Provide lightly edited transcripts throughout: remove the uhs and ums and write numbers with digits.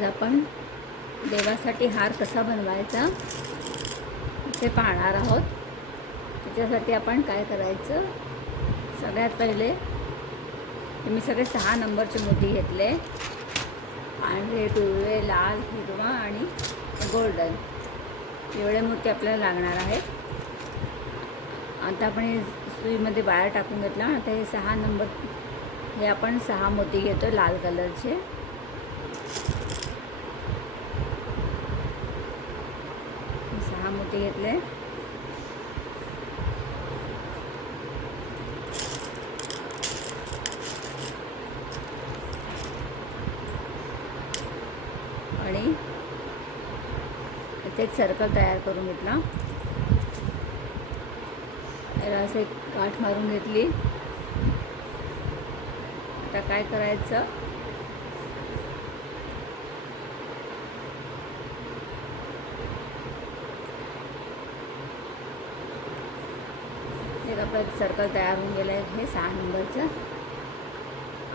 आज आपण देवासाठी हार कसा बनवायचा ते पाहणार आहोत। त्याच्यासाठी आपण काय करायचं, सगळ्यात पहिले मी सगळे 6 नंबरचे मोती घेतले, पांढरे, पिवळे, लाल, हिरवा आणि गोल्डन। एवढे मोती आपल्याला लागणार आहेत। आता आपण हे सुईमध्ये वायर टाकून घेतला। आता हे 6 नंबर हे आपण 6 मोती घेतो लाल कलरचे। 6 मोती घेतले। आणि इथे एक सर्कल तयार करून घेतला। याला असे एक गाठ मारून घेतली। आता काय करायचं, एक आपलं सर्कल तयार होऊन गेलं आहे हे 6 नंबरचं।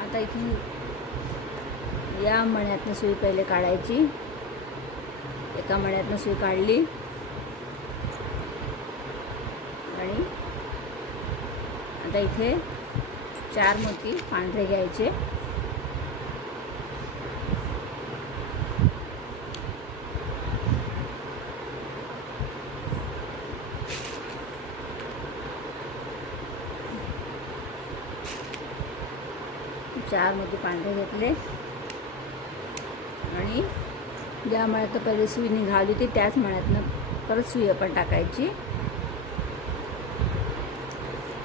आता इथून या मण्यातनं सुई पहिले काढायची। एका मण्यातनं सुई काढली आणि आता इथे 4 मोती पांढरे घ्यायचे। चार मोती पांढरे घेतले आणि ज्या मळ्यात पहिले सुई निघाली होती त्याच मळ्यातनं परत सुई आपण टाकायची।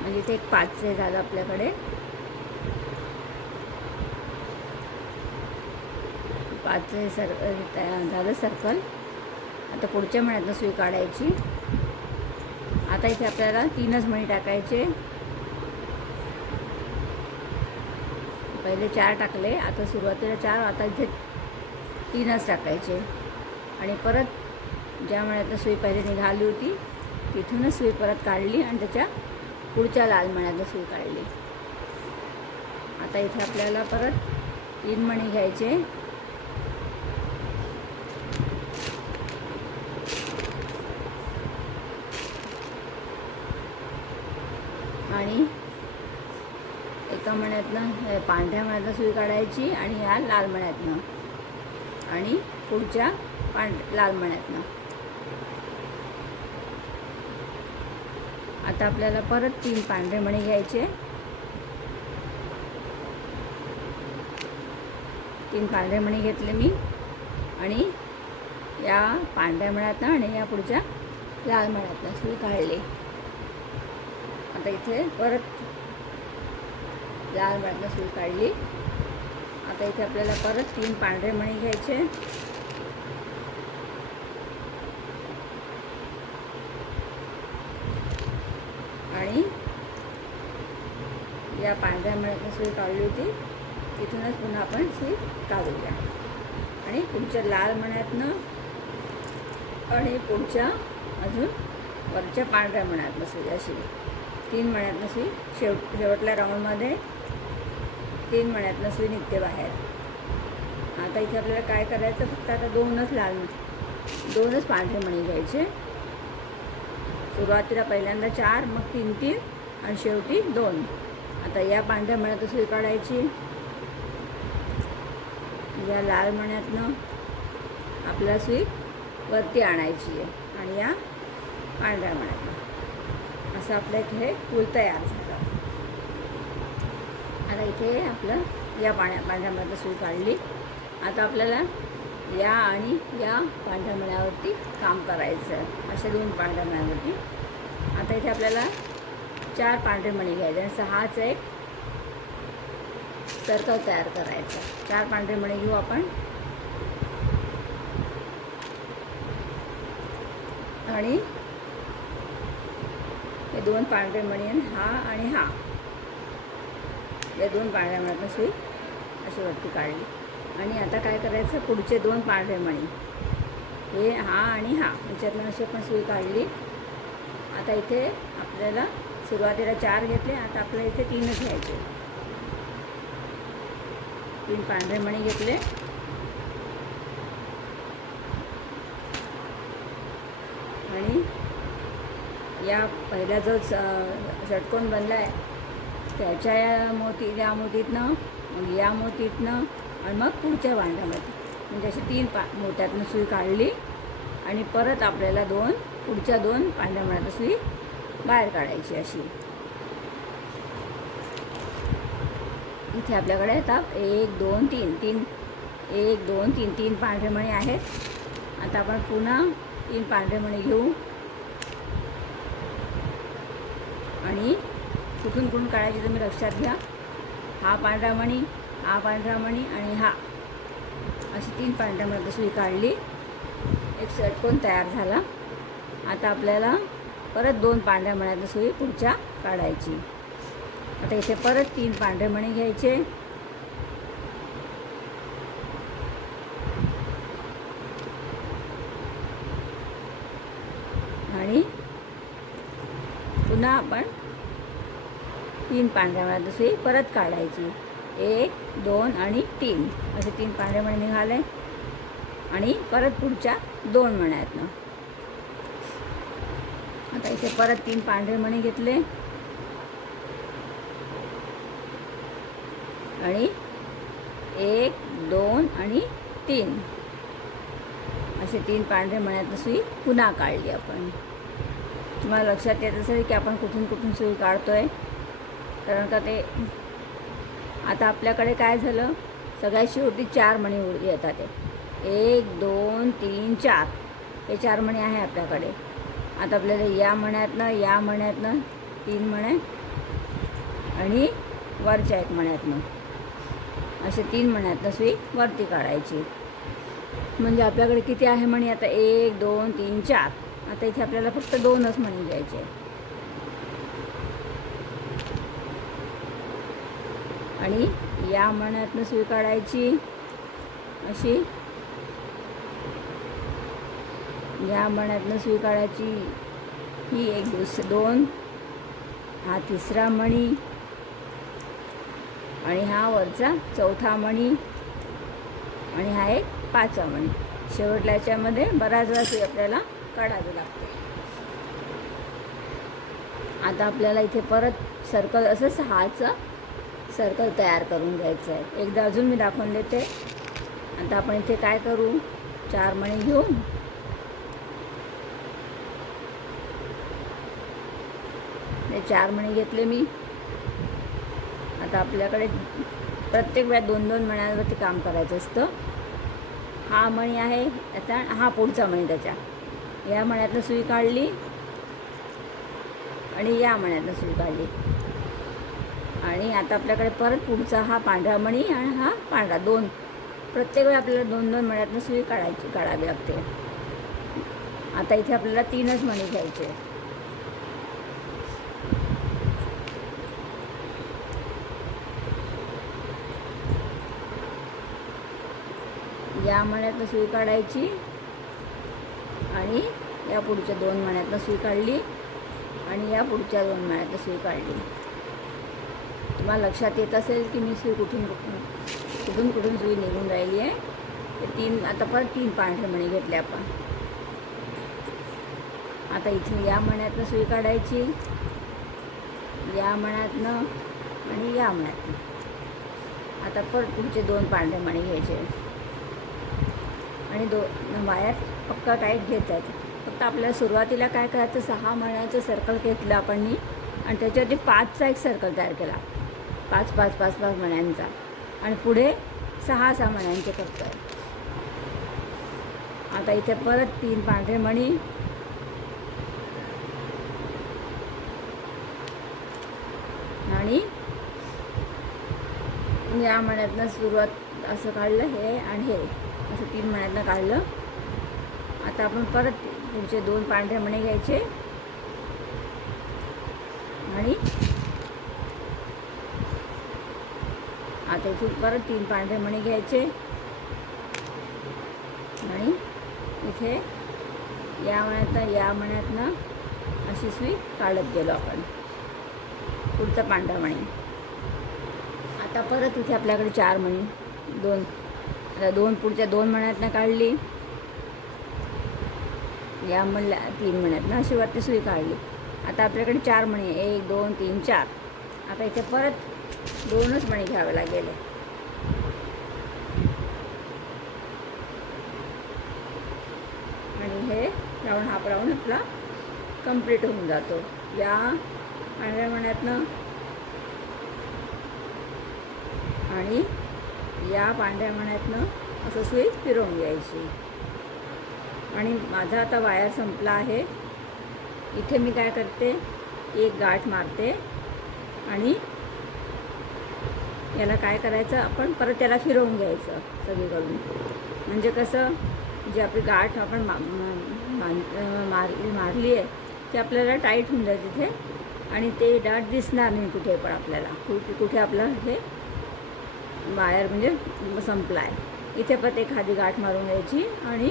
म्हणजे ते एक 5 झालं आपल्याकडे। 5 झालं सर्कल। आता पुढच्या मळ्यातनं सुई काढायची। आता इथे आपल्याला 3च मणी टाकायचे। पहिले 4 टाकले, आता सुरुवातीला 4, आता इथे 3च टाकायचे। आणि परत ज्या मळ्यातनं सुई पहिले निघाली होती तिथूनच सुई परत काढली आणि त्याच्या पुढच्या लाल मण्यातनं सुई काढली। आता इथे आपल्याला परत 3 मणी घ्यायचे आणि एका मण्यातनं पांढऱ्या मण्यातनं सुई काढायची आणि या लाल मण्यातनं आणि पुढच्या लाल मण्यातनं। आता आपल्याला परत 3 पांढरे मणी घ्यायचे। 3 पांढरे मणी घेतले मी आणि या पांढऱ्या मण्यातनं आणि या पुढच्या लाल मण्यातनं सुई काढली। आता इथे परत लाल मण्यातनं सुई काढली। आता इथे आपल्याला परत 3 पांढरे मणी घ्यायचे आणि या पांढऱ्या मण्यातनं सुई काढली होती तिथूनच पुन्हा आपण सुई काढूया आणि पुढच्या लाल मण्यातनं आणि पुढच्या अजून वरच्या पांढऱ्या मण्यातनं सुई, अशी 3 मण्यातनं सुई शेवटल्या राऊंडमध्ये 3 मण्यातनं सुई निघते बाहेर। आता इथे आपल्याला काय करायचं, फक्त आता 2च पांढरे मणी घ्यायचे। सुरुवातीला पहिल्यांदा 4, मग 3 आणि शेवटी 2। आता या पांढऱ्या मण्यातनं सुई काढायची, या लाल मण्यातनं आपल्याला सुई वरती आणायची आहे आणि या पांढऱ्या मण्यातनं असं आपल्या इथे फूल तयार झालं। आता इथे आपलं या पांढऱ्या मण्यातनं सुई काढली। आता आपल्याला या आणि या पांढऱ्या मण्यावरती काम करायचं आहे, अशा 2 पांढऱ्या मण्यावरती। आता इथे आपल्याला 4 पांढरे मणी घ्यायचे आणि 6चं एक सर्कल तयार करायचं। 4 पांढरे मणी घेऊ आपण आणि हे 2 पांढरे मणी आणि हा या 2 पांढऱ्या मण्यातनं सुई अशी वरती काढली। आणि आता काय करायचं, पुढचे 2 पांढरे मणी हे हा आणि हा याच्यातनं अशी आपण सुई काढली। आता इथे आपल्याला सुरुवातीला 4 घेतले, आता आपल्याला इथे 3च घ्यायचे। 3 पांढरे मणी घेतले आणि या पहिला जो षटकोन बनला आहे त्याच्या या मोतीतनं, मग या मोतीतनं आणि मग पुढच्या भांड्यामध्ये, म्हणजे अशी 3 मोत्यातनं सुई काढली आणि परत आपल्याला पुढच्या 2 पांढऱ्या सुई बाहेर काढायची. अशी इथे आपल्याकडे आता 1 2 3 1 2 3 पांढरे मणी आहेत. आता आपण पुन्हा 3 पांढरे मणी घेऊ आणि कुठून काढायचे तुम्ही लक्षात घ्या. हा पांढरा मणी, हा पांढरा मणी आणि हा, अशी 3 पांढऱ्या मण्यात सुई काढली. एक षटकोन तयार झाला. आता आपल्याला परत 2 पांढऱ्या मण्यात सुई पुढच्या काढायची. आता इथे परत 3 पांढरे मणी घ्यायचे आणि पुन्हा आपण 3 पांढऱ्या मण्यात सुई परत काढायची. 1 2 आणि 3 असे 3 पांढरे मणी निघाले आणि परत पुढच्या 2 मण्यातनं. आता इथे परत 3 पांढरे मणी घेतले आणि 1 2 आणि 3 असे 3 पांढरे मण्यातनं सुई पुन्हा काढली आपण. तुम्हाला लक्षात येत असेल की आपण कुठून सुई काढतोय, कारण का ते आता आपल्याकडे काय झालं, सगळ्यात शेवटी 4 मणी येतात. ते 1 2 3 4 हे 4 मणी आहे आपल्याकडे. आता आपल्याला या मण्यातनं 3 मणे आणि वरच्या 1 मण्यातनं असे 3 मण्यातनं सुई वरती काढायची. म्हणजे आपल्याकडे किती आहे मणी आता, 1 2 3 4. आता इथे आपल्याला फक्त 2च मणी घ्यायचे आणि या मण्यातनं सुई काढायची अशी, या मण्यातनं सुई काढायची. ही 1 2, हा 3रा मणी आणि हा वरचा 4था मणी आणि हा 5वा मणी. शेवटल्या याच्यामध्ये बराच वेळा सुई आपल्याला काढावी लागते. आता आपल्याला इथे परत सर्कल असं 6चं सर्कल तयार करून घ्यायचं आहे. एकदा अजून मी दाखवून देते. आता आपण इथे काय करू, 4 मणी घेऊन हे 4 मणी घेतले मी. आता आपल्याकडे प्रत्येक वेळा 2 मण्यांवरती काम करायचं असतं. हा मणी आहे, आता हा पुढचा मणी, त्याच्या या मण्यातनं सुई काढली आणि या मण्यातनं सुई काढली आणि आता आपल्याकडे परत पुढचा हा पांढरा मणी आणि हा पांढरा, 2 प्रत्येक वेळी आपल्याला 2 मण्यातनं सुई काढावी लागते. आता इथे आपल्याला 3च मणी घ्यायचे. या मण्यातनं सुई काढायची आणि या पुढच्या 2 मण्यातनं सुई काढली आणि या पुढच्या 2 मण्यातनं सुई काढली. तुम्हाला लक्षात येत असेल की मी सुई कुठून सुई निघून राहिली आहे. ते आता परत 3 पांढरे मणी घेतले आपण. आता इथे या मण्यातनं सुई काढायची, या मण्यातनं आणि या मण्यातनं. आता परत पुढचे 2 पांढरे मणी घ्यायचे आणि वायर पक्का टाईट घेत जायचं. फक्त आपल्याला सुरुवातीला काय करायचं, 6 मण्याचं सर्कल घेतलं आपण आणि त्याच्यावरती 5चा एक सर्कल तयार केला. 5 5 5 5 मण्यांचा आणि पुढे 6 6 मण्यांचे करतो आहे. आता इथे परत 3 पांढरे मणी आणि या मण्यातनं सुरुवात असं काढलं, हे आणि हे असं 3 मण्यातनं काढलं. आता आपण परत पुढचे 2 पांढरे मणी घ्यायचे आणि आता इथून परत 3 पांढरे मणी घ्यायचे आणि इथे या मण्यातनं अशी सुई काढत गेलो आपण पुढचा पांढरा मणी. आता परत इथे आपल्याकडे 4 मणी, 2 पुढच्या 2 मण्यातनं काढली या म्हणल्या 3 मण्यात ना अशी वरती सुई काढली. आता आपल्याकडे 4 मणी आहे, 1 2 3 4. आता इथे परत 2च मणी घ्यावे लागेल आणि हे राऊंड हाफ राऊंड आपला कंप्लीट होऊन जातो. या पांढऱ्या मण्यातनं आणि या पांढऱ्या मण्यातनं असं सुई फिरवून घ्यायची. आणि माझा आता वायर संपला आहे. इथे मी काय करते, एक गाठ मारते आणि याला काय करायचं, आपण परत त्याला फिरवून घ्यायचं सगळीकडून. म्हणजे कसं, जी आपली गाठ आपण मारली आहे ते आपल्याला टाईट होऊन जाईल तिथे आणि ते डाट दिसणार नाही कुठे पण आपल्याला, कुठे आपलं हे वायर म्हणजे संपला आहे. इथे पण एखादी गाठ मारून घ्यायची आणि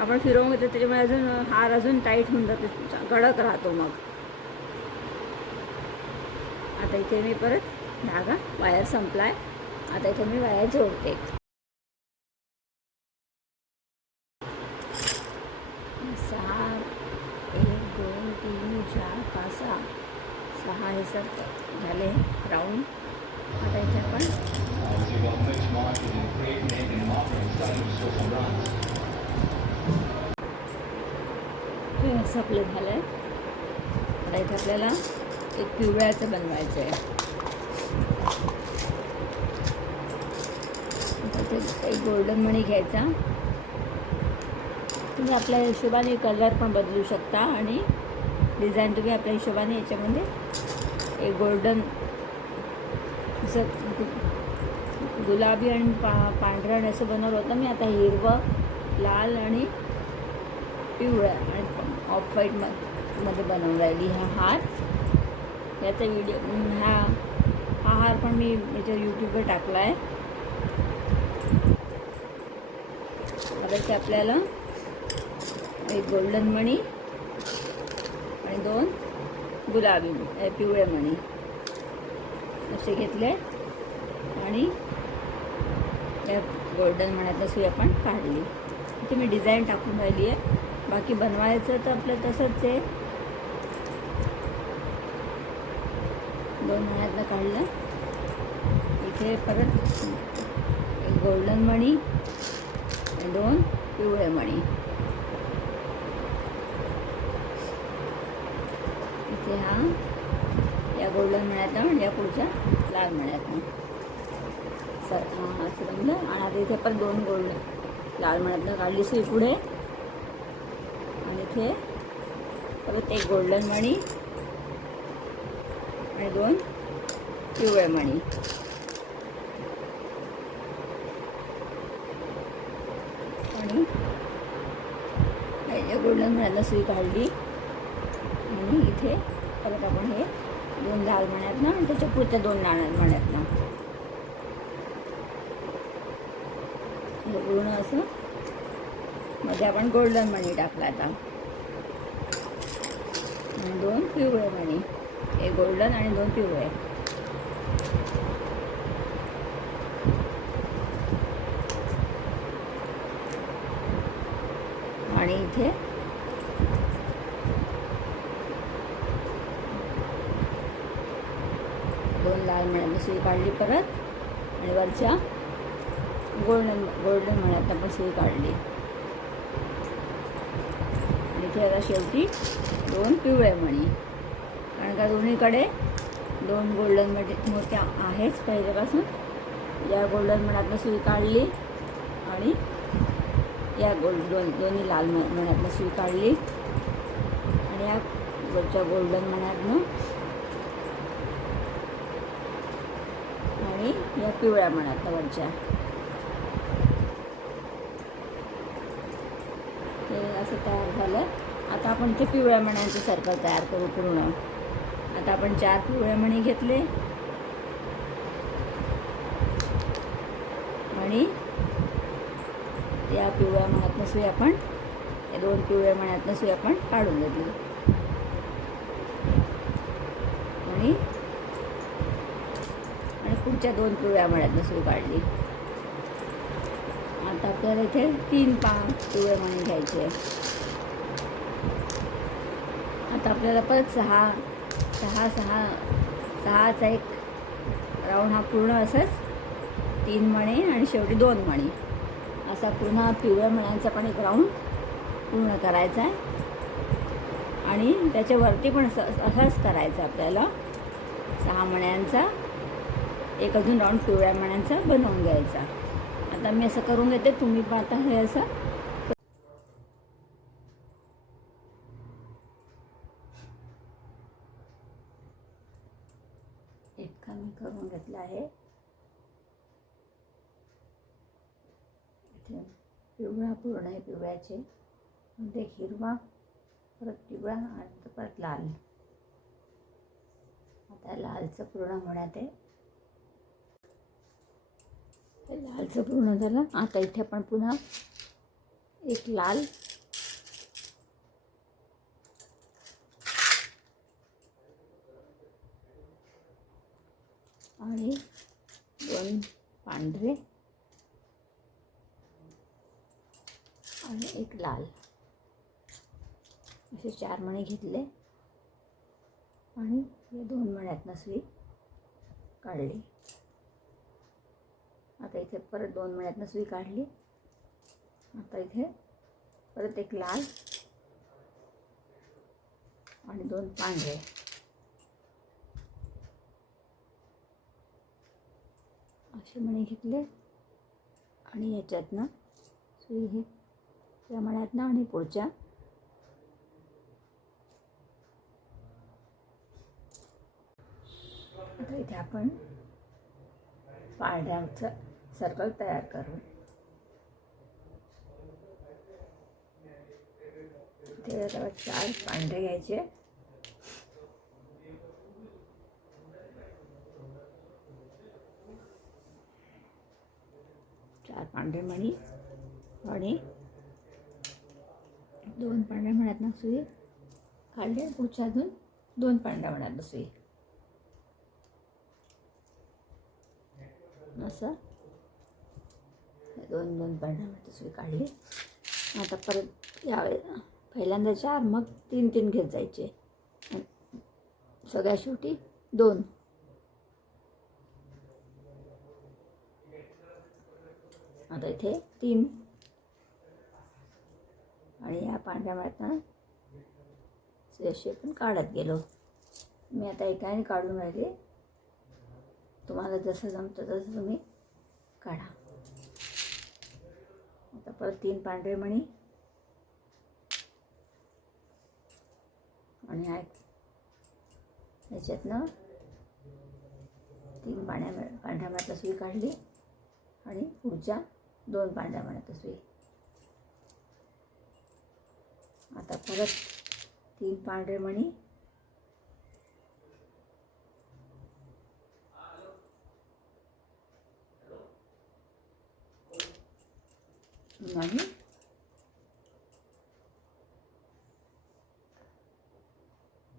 आपण फिरवून घेतो. त्याच्यामुळे अजून हार अजून टाईट होऊन जातो, कडक राहतो. मग आता इथे मी परत धागा वायर संपला आहे. आता इथे मी वायर जोडते. 6 1 2 3 4 5 6 हे सब झाले राऊंड. आता इथे आपण हे असं आपलं झालं आहे. आता इथे आपल्याला एक पिवळ्याचं बनवायचं आहे. इथे एक गोल्डन मणी घ्यायचा. तुम्ही आपल्या हिशोबाने कलर पण बदलू शकता आणि डिझाईन तुम्ही आपल्या हिशोबाने याच्यामध्ये एक गोल्डन असं गुलाबी आणि पांढरं असं बनवलं होतं मी. आता हिरवं, लाल आणि पिवळं आणि ऑफ व्हाईटमध्ये बनवून राहिली हा हार. याचा व्हिडिओ हा हार पण मी याच्या यूट्यूबवर टाकला आहे. आता ते आपल्याला एक गोल्डन मणी आणि 2 गुलाबी पिवळे मणी असे घेतले आणि या गोल्डन मण्यातलं सुई आपण काढली. इथे मी डिझाईन टाकून राहिली आहे. बाकी बनवायचं तर आपलं तसंच आहे. 2 मण्यातलं काढलं. इथे परत एक गोल्डन मणी आणि 2 पिवळे मणी. इथे हा या गोल्डन मण्यातनं आणि या पुढच्या लाल मण्यातनं असं जमलं. आणि आता इथे पण 2 गोल्डन लाल मण्यातनं काढली सुई पुढे आणि इथे परत एक गोल्डन मणी आणि 2 पिवळे मणी. आणि या गोल्डन मण्यातनं सुई काढली आणि इथे परत आपण हे 2 लाल मण्यातनं आणि त्याच्या पुढच्या 2 लाल मण्यातनं हे पूर्ण असं मध्ये आपण गोल्डन मणी टाकला. आता आणि 2 पिवळे मणी, एक गोल्डन आणि 2 पिवळे. आणि इथे दोन लाल मण्यातनं सुई काढली परत आणि वरच्या गोल्डन मण्यातनं पण सुई काढली. आणि इथे आता शेवटी 2 पिवळे मणी. कारण का दोन्हीकडे 2 गोल्डन मोठ्या आहेच पहिल्यापासून. या गोल्डन मण्यातनं सुई काढली आणि या दोन्ही लाल मण्यातनं सुई काढली आणि या वरच्या गोल्डन मण्यातनं आणि या पिवळ्या मण्यातनं वरच्या. हे असं तयार झालं. आता आपण ते पिवळ्या मण्यांचं सर्कल तयार करू पूर्ण. आता आपण 4 पिवळे मणी घेतले आणि या पिवळ्या मण्यातनं सुई आपण या 2 पिवळ्या मण्यातनं सुई आपण काढून घेतली आणि पुढच्या 2 पिवळ्या मण्यातनं सुई काढली. आता आपल्याला इथे 3 पिवळे मणी घ्यायचे. आता आपल्याला परत सहाचा एक राऊंड हा पूर्ण असंच 3 मणी आणि शेवटी 2 मणी असा पूर्ण पिवळ्या मण्यांचा पण एक राऊंड पूर्ण करायचा आहे. आणि त्याच्यावरती पण असाच करायचा आपल्याला 6 मण्यांचा एक अजून राऊंड पिवळ्या मण्यांचा बनवून घ्यायचा. आता मी असं करून घेते, तुम्ही पण आता हे असं इतका मी करून घेतला आहे. इथे पिवळा पूर्ण आहे पिवळ्याचे, म्हणजे हिरवा परत पिवळा आणि परत लाल. आता लालचं पूर्ण होण्यात आहे. लालचं पूर्ण झालं. आता इथे पण पुन्हा एक लाल आणि 2 पांढरे आणि एक लाल असे 4 मणी घेतले आणि या 2 मण्यातनं सुई काढली. आता इथे परत 2 मण्यातनं सुई काढली. आता इथे परत एक लाल आणि 2 पांढरे असे मणी घेतले आणि याच्यातनं सुई ही या मण्यातनं आणि पुढच्या आता इथे आपण पांढऱ्याचं सर्कल तयार करू. इथे आता 4 पांढरे घ्यायचे. पांढरे मणी आणि 2 पांढऱ्या मण्यातनं सुई काढले. पुढच्या अजून 2 पांढऱ्या मण्यातनं सुई असं 2 पांढऱ्या मण्यातनं सुई काढली. आता परत यावेळेला पहिल्यांदा 4 मग 3 घेत जायचे. सगळ्या शेवटी 2. आता इथे 3 आणि या पांढऱ्या मण्यातनं असे पण काढत गेलो. मी आता एकाने काढून राहिले. तुम्हाला जसं जमतं तसं तुम्ही काढा. आता परत 3 पांढरे मणी आणि ह्याच्यातनं 3 पांढऱ्या मण्यातनं सुई काढली आणि पुढच्या 2 पांढऱ्या मण्यातनं सुई. आता परत 3 पांढरे मणी आणि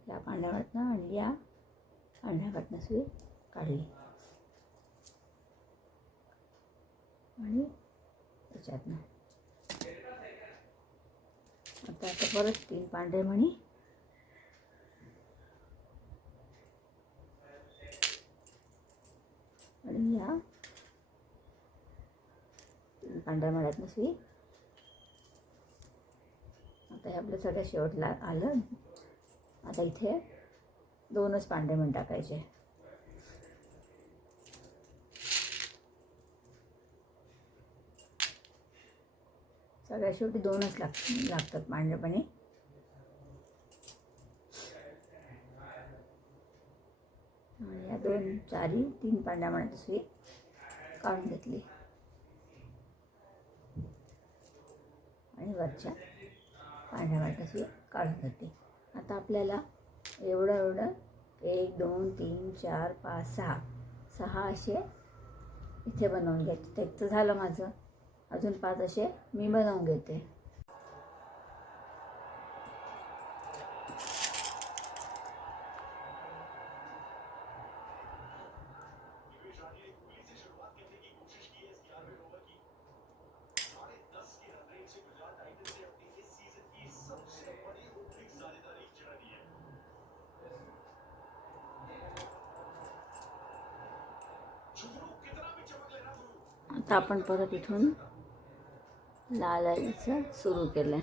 या पांढऱ्या मण्यातनं आणि या पांढऱ्या मण्यातनं सुई काढली आणि त्याच्यातनं आता परत 3 पांढरे मणी आणि या 3 पांढऱ्या मण्यातनं सुई. आता हे आपलं सगळं शेवटला आलं. आता इथे 2च पांढरे मणी टाकायचे. सगळ्या शेवटी 2च लागतात पांढरेपणी. आणि या 2 4 3 पांढऱ्या मण्याची सुई काढून घेतली आणि वरच्या पांढऱ्या मण्याची सुई काढून घेतली. आता आपल्याला एवढं 1 2 3 4 5 6 असे इथे बनवून घ्यायचे. ते तर झालं माझं. अजून 5 असे मी बनवून घेते. आता आपण परत इथून लावायचं सुरू केलं.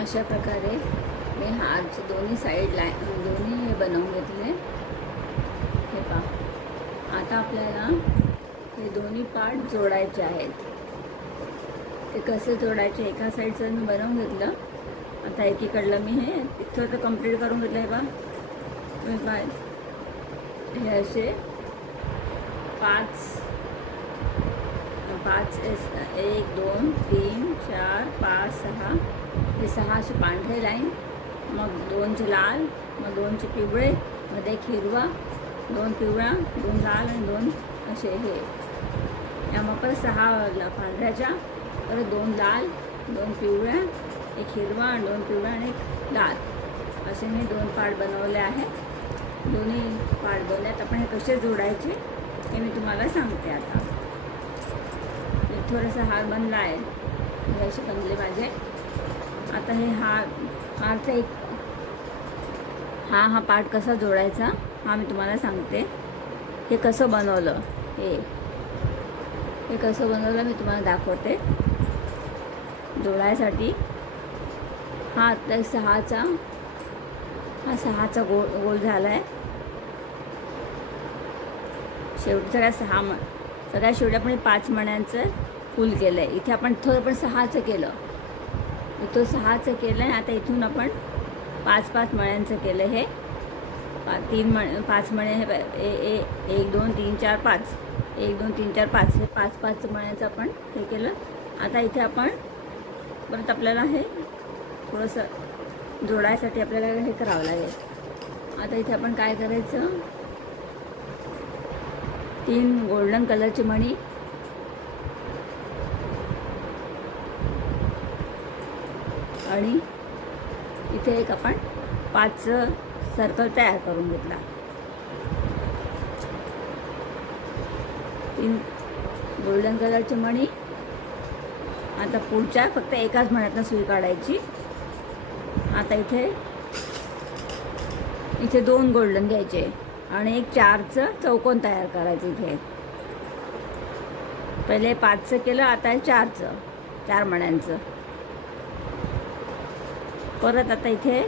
अशा प्रकारे मी हारचे दोन्ही साईड दोन्ही हे बनवून घेतले. हे पहा, आता आपल्याला हे दोन्ही पार्ट जोडायचे आहेत. ते कसे जोडायचे, एका साईडचं मी बनवून घेतलं. आता एकीकडलं मी हे इथं तर कंप्लीट करून घेतलं. हे पहा, तुम्ही पाय हे असे पाच 1 2 3 4 5 6 हे 6 असे पांढरे लाईन, मग 2चे लाल, मग 2चे पिवळे, मध्ये एक हिरवा, 2 पिवळा, 2 लाल आणि 2 असे हे. यामग परत 6 पांढऱ्याच्या, परत 2 लाल, 2 पिवळ्या, 1 हिरवा आणि 2 पिवळा आणि 1 लाल असे मी 2 पार्ट बनवले आहेत. दोन्ही पार्ट बनवल्यात. आपण हे कसे जोडायचे हे मी तुम्हाला सांगते. आता थोडासा हार बनला आहे, हे असे बनले माझे. आता हे हारचा एक हा पार्ट कसा जोडायचा हा मी तुम्हाला सांगते. हे कसं बनवलं, हे कसं बनवलं मी तुम्हाला दाखवते. जोडायसाठी हा आता 6चा गोल झाला आहे. शेवटी सगळ्या शेवटी आपण 5 मण्यांचं फुल केलं आहे. इथे आपण थोडं पण 6चं केलं, इथं 6चं केलं आहे. आता इथून आपण 5 मण्यांचं केलं. हे 5 मणे, हे 1 2 3 4 5, 1 2 3 4 5 हे 5 मण्याचं आपण हे केलं. आता इथे आपण परत आपल्याला हे थोडंसं जोडायसाठी आपल्याला हे करावं लागेल. आता इथे आपण काय करायचं, 3 गोल्डन कलरची मणी आणि इथे एक आपण 5 सर्कल तयार करून घेतला. 3 गोल्डन कलरची मणी. आता पुढच्या फक्त एकाच मण्यातनं सुई काढायची. आता इथे 2 गोल्डन घ्यायचे आणि एक 4चं चौकोन तयार करायचं. इथे पहिले 5चं केलं, आता 4चं, 4 मण्यांचं. परत आता इथे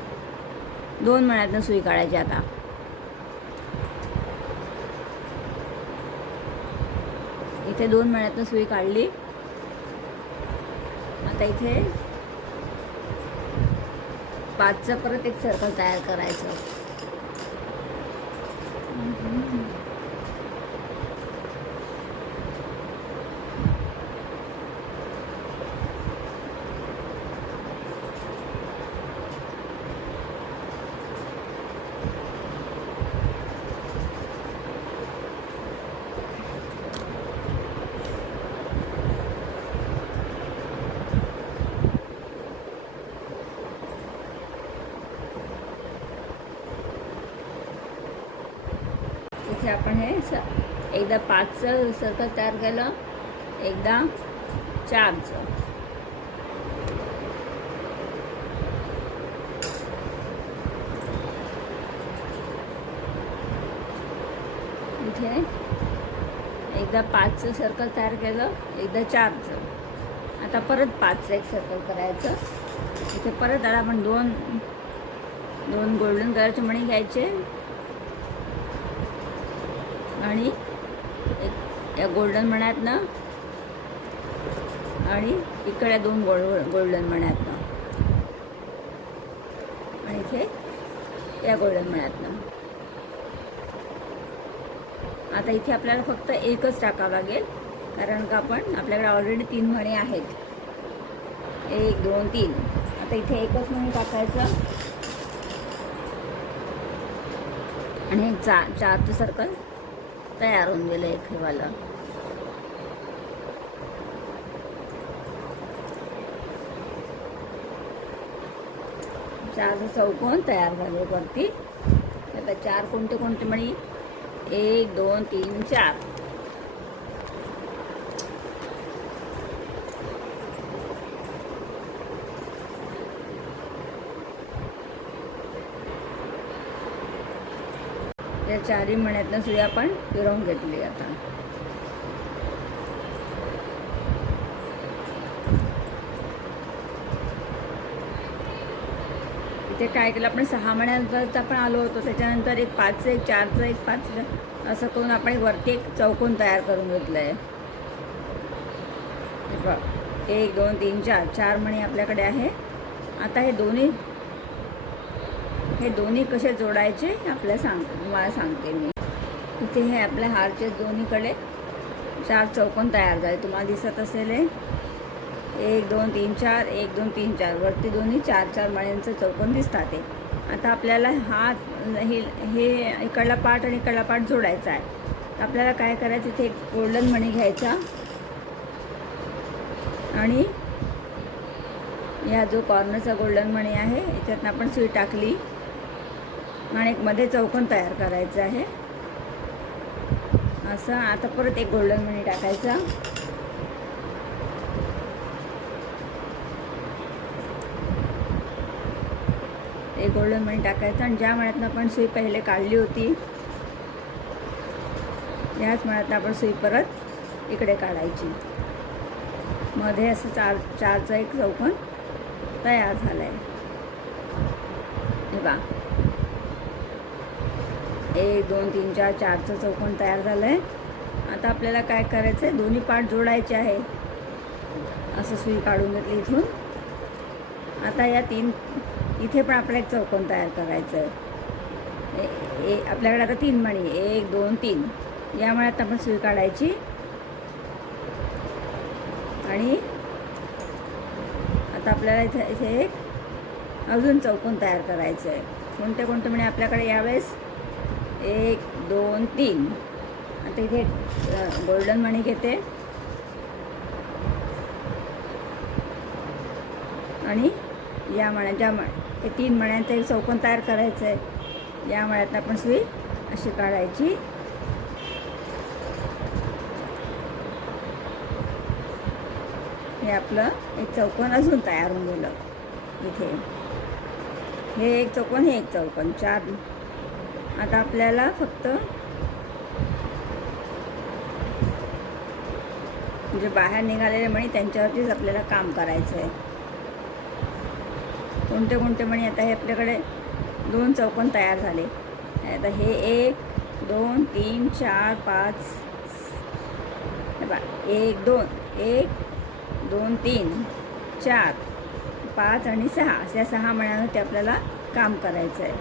2 मण्यातनं सुई काढायची. आता इथे 2 मण्यातनं सुई काढली. आता इथे 5चं परत एक सर्कल तयार करायचं. इथे आपण हे एकदा 5चं सर्कल तयार केलं, एकदा 4चं. इथे एकदा 5चं सर्कल तयार केलं, एकदा 4चं. आता परत 5चं एक सर्कल करायचं. इथे परत आता आपण दोन गोल्डन कलरचे मणी घ्यायचे आणि एक या गोल्डन मण्यातनं आणि इकडे 2 गोल्डन मण्यातनं आणि इथे या गोल्डन मण्यातनं. आता इथे आपल्याला फक्त एकच टाकावं लागेल, कारण का आपल्याकडे ऑलरेडी 3 मणी आहेत. 1 2 3. आता इथे एकच मणी टाकायचं आणि हे 4चं सर्कल तयार होऊन गेलं एक हेवालं. चारचं चौकोन तयार झाले वरती. आता 4 कोणते मणी? 1 2 3 4. या 4ही मण्यातनं सुई आपण फिरवून घेतली. आता इथे काय केलं आपण 6 मण्यांपर्यंत आपण आलो होतो. त्याच्यानंतर एक 5चं एक 4चं एक 5चं असं करून आपण वरती एक चौकोन तयार करून घेतलं आहे. 1 2 3 4 4 मणी आपल्याकडे आहे. आता हे दोन्ही कसे जोडायचे तुम्हाला सांगते मी. इथे हे आपल्या हारचे दोन्हीकडे 4 चौकोन तयार झाले. तुम्हाला दिसत असेल 1 2 3 4 1 2 3 4. वरती दोन्ही 4 मण्यांचं चौकोन दिसतात. आता आपल्याला हे इकडला पार्ट आणि इकडला पार्ट जोडायचा आहे. तर आपल्याला काय करायचं, इथे एक गोल्डन मणी घ्यायचा आणि या जो कॉर्नरचा गोल्डन मणी आहे याच्यातनं आपण सुई टाकली आणि एक मध्ये चौकोन तयार करायचं आहे असं. आता परत एक गोल्डन मणी टाकायचा एक गोल्डन मणी टाकायचा आणि ज्या मण्यातनं आपण सुई पहिले काढली होती याच मण्यातनं आपण सुई परत इकडे काढायची. मध्ये असं 4चा एक चौकोन तयार झाला आहे. हे बघा 1 2 3 4 4चं चौकोन तयार झालं आहे. आता आपल्याला काय करायचं आहे, दोन्ही पार्ट जोडायचे आहे. असं सुई काढून घेतली इथून. आता या इथे पण आपल्याला एक चौकोन तयार करायचं आहे. आपल्याकडे आता 3 मणी 1 2 3. या मण्यात आपण सुई काढायची आणि आता आपल्याला इथे एक अजून चौकोन तयार करायचं आहे. कोणते मणी आपल्याकडे यावेळेस 1 2 3. आता इथे गोल्डन मणी घेते आणि या हे 3 मण्यांचं एक चौकोन तयार करायचं आहे. या मण्यातनं आपण सुई अशी काढायची. हे आपलं एक चौकोन अजून तयार होऊन गेलं. इथे हे एक चौकोन हे एक चौकोन 4. आता आपल्याला फक्त जे बाहेर निघालेले मणी त्यांच्यावरतीच आपल्याला काम करायचं आहे. कोणते मणी आता हे आपल्याकडे 2 चौकोन तयार झाले. आता हे 1 2 3 4 5 हे बघा 1 2 1 2 3 4 5 आणि 6 अशा 6 मण्यांवरती आपल्याला काम करायचं आहे.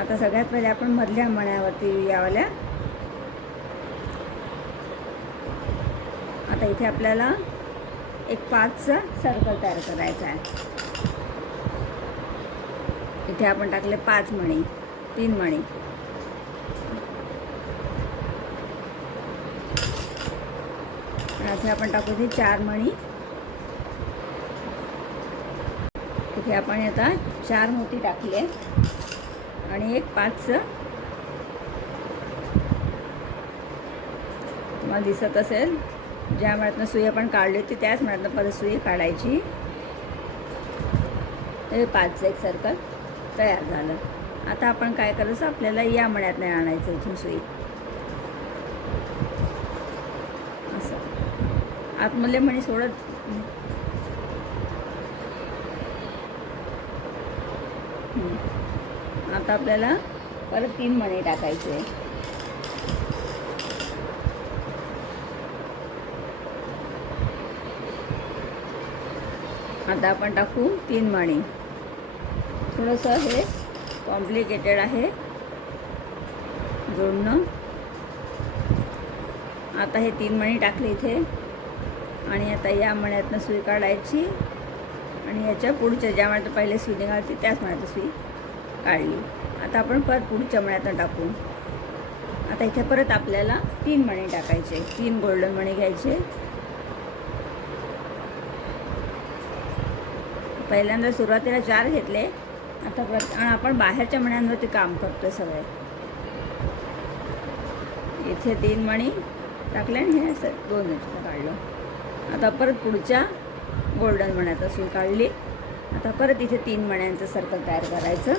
आता सगळ्यात पहिले आपण मधल्या मण्यावरती यावाल्या. आता इथे आपल्याला एक 5चा सर्कल तयार करायचा आहे. इथे आपण टाकले 5 मणी, 3 मणी. इथे आपण टाकू इथे 4 मणी. इथे आपण आता 4 मोती टाकले आणि एक 5चं तुम्हाला दिसत असेल, ज्या मण्यातनं सुई आपण काढली होती त्याच मण्यातनं परत सुई काढायची. हे 5चं एक सर्कल तयार झालं. आता आपण काय करायचं, आपल्याला या मण्यातनं आणायचं इथून सुई. असं आतमधले मणी सोडत आता आपल्याला परत 3 मणी टाकायचे. आता आपण टाकू 3 मणी. थोडंसं हे कॉम्प्लिकेटेड आहे जोडणं. आता हे 3 मणी टाकले इथे आणि आता या मण्यातनं सुई काढायची आणि याच्या पुढच्या ज्या मण्यात पहिले सुई निघाली त्याच मण्यात सुई काढली. आता आपण परत पुढच्या मण्यातनं टाकू. आता इथे परत आपल्याला 3 मणी टाकायचे. 3 गोल्डन मणी घ्यायचे. पहिल्यांदा सुरुवातीला 4 घेतले. आता आणि आपण बाहेरच्या मण्यांवरती काम करतोय सगळे. इथे 3 मणी टाकले आणि हे असं 2 इंच काढलं. आता परत पुढच्या गोल्डन मण्यात सुई काढली. आता परत इथे 3 मण्यांचं सर्कल तयार करायचं.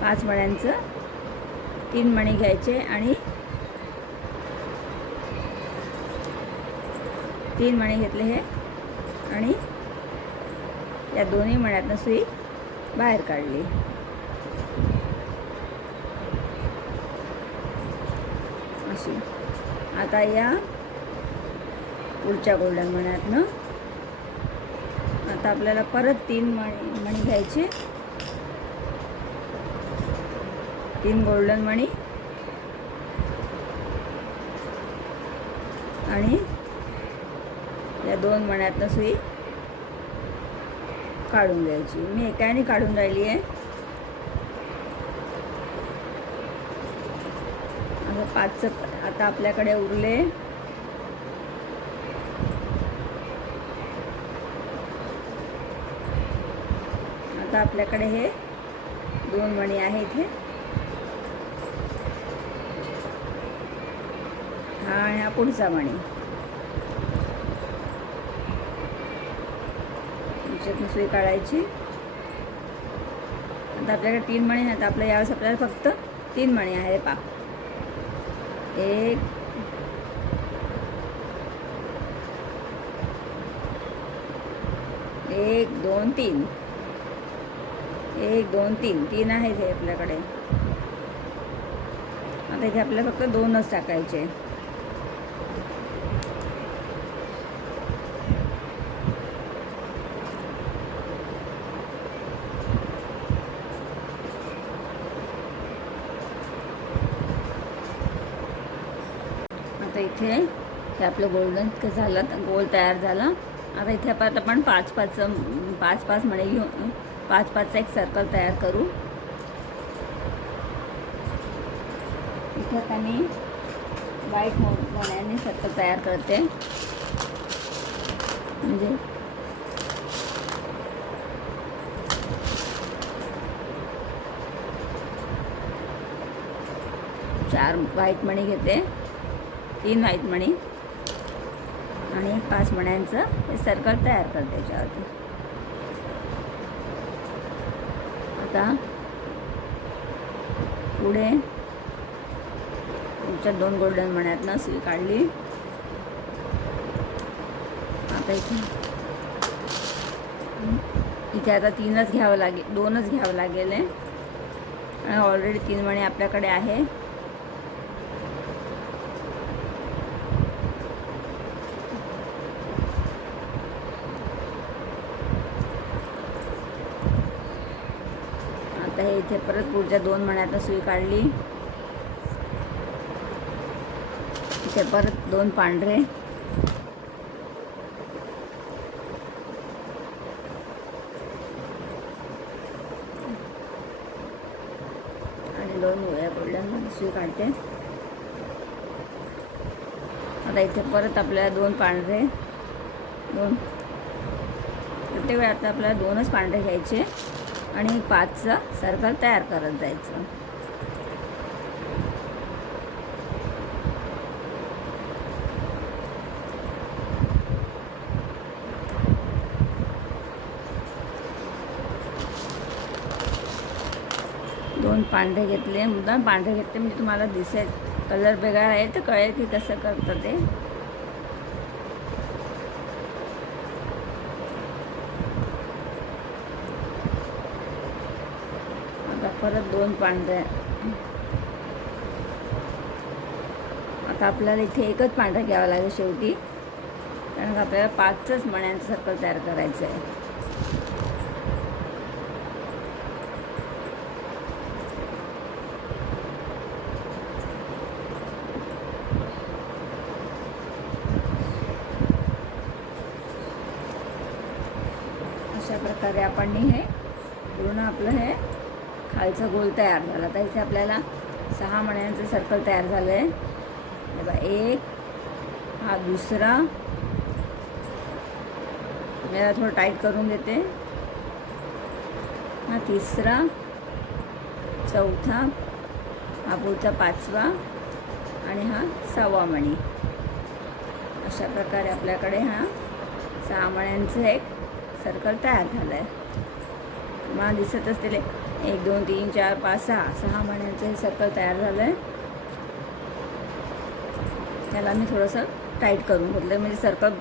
5 मण्यांचं 3 मणी घ्यायचे आणि 3 मणी घेतले हे आणि या दोन्ही मण्यातनं सुई बाहेर काढली. अशी. आता या पुढच्या गोल्डन मण्यातनं आता आपल्याला परत 3 मणी घ्यायचे. 3 गोल्डन मणी आणि या 2 मण्यातनं सुई काढून घ्यायची. मी एकाने काढून राहिली आहे. आता 5चं आता आपल्याकडे उरले. आता आपल्याकडे हे 2 मणी आहे इथे. हा आणि हा पुढचा मणी. याच्यातून सुई काढायची. आता आपल्याकडे 3 मणी आहेत. आपल्या यावेळेस आपल्याला फक्त 3 मणी आहे. पा 1 1 2 3 1 2 3 3 आहेत हे आपल्याकडे. आता इथे आपल्याला फक्त 2च टाकायचे. आता इथे हे आपलं गोल्डन झालं, गोल तयार झाला. आता इथे आपण 5 मणी घेऊन 5चा एक सर्कल तयार करू. इथे आता मी व्हाईट मण्याने सर्कल तयार करते. म्हणजे चार व्हाईट मणी घेते. 3 व्हाईट मणी आणि 5 मण्यांचं हे सर्कल तयार करते त्याच्यावरती. आता पुढे तुमच्या 2 गोल्डन मण्यातनं सुई काढली. आता इथे आता 3च घ्यावं लागेल, 2च घ्यावं लागेल आणि ऑलरेडी 3 मणी आपल्याकडे आहे. इथे परत पुढच्या 2 मण्यातनं सुई काढली. इथे परत 2 पांढरे आणि 2 उभ्या गोल्डन सुई काढते. आता इथे परत आपल्याला 2 पांढरे, 2 प्रत्येक वेळा आता आपल्याला 2च पांढरे घ्यायचे आणि 5चा सर्कल तयार करत जायचं. दोन पांढरे घेतले, मुद्दाम पांढरे घेतले म्हणजे तुम्हाला दिसेल, कलर वेगळा आहे तर कळेल की कसं करतं ते. आता परत 2 पांढरे. आता आपल्याला इथे एकच पांढरा घ्यावा लागेल शेवटी, कारण आपल्याला 5च मण्यांचं सर्कल तयार करायचं आहे. अशा प्रकारे आपण हे पूर्ण आपलं हे खालचं गोल तयार झाला. आता इथे आपल्याला 6 मण्यांचं सर्कल तयार झालं आहे. हे बघा, एक, हा दुसरा, मेरा थोडं टाईट करून घेते, हा तिसरा, चौथा, हा पुढचा 5वा आणि हा 6वा मणी. अशा प्रकारे आपल्याकडे हा 6 मण्यांचं एक सर्कल तयार झालं आहे. मला दिसत असतील 1 2 3 4 5 6 मण्यांचं हे सर्कल तयार झालं आहे. त्याला मी थोडंसं टाईट करून घेतलं म्हणजे सर्कल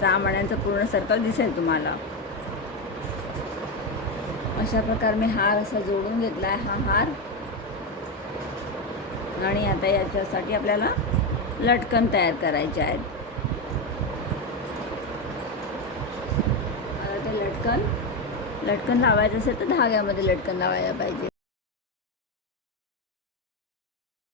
6 मण्यांचं पूर्ण सर्कल दिसेल तुम्हाला. अशा प्रकारे मी हार असा जोडून घेतला आहे, हा हार. आणि आता याच्यासाठी आपल्याला लटकन तयार करायचे आहेत. आता ते लटकन लावायचं असेल तर धाग्यामध्ये लटकन लावायला पाहिजे.